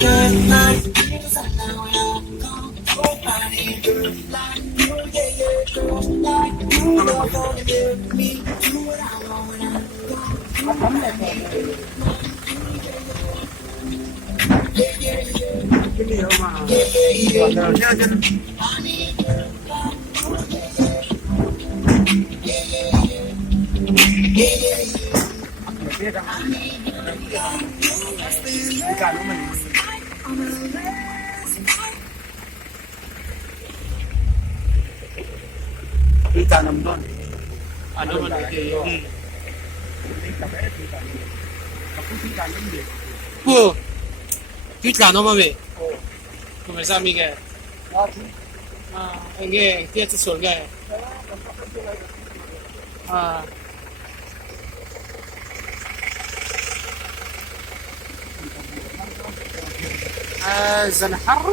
cái điều mà còn theo chân biết rằng cái cả của mình đi cả nằm luôn Ano man iti. Oh, cute ka no mami. Come sa mi ke? Enggak, dia tu sol ke? زنحر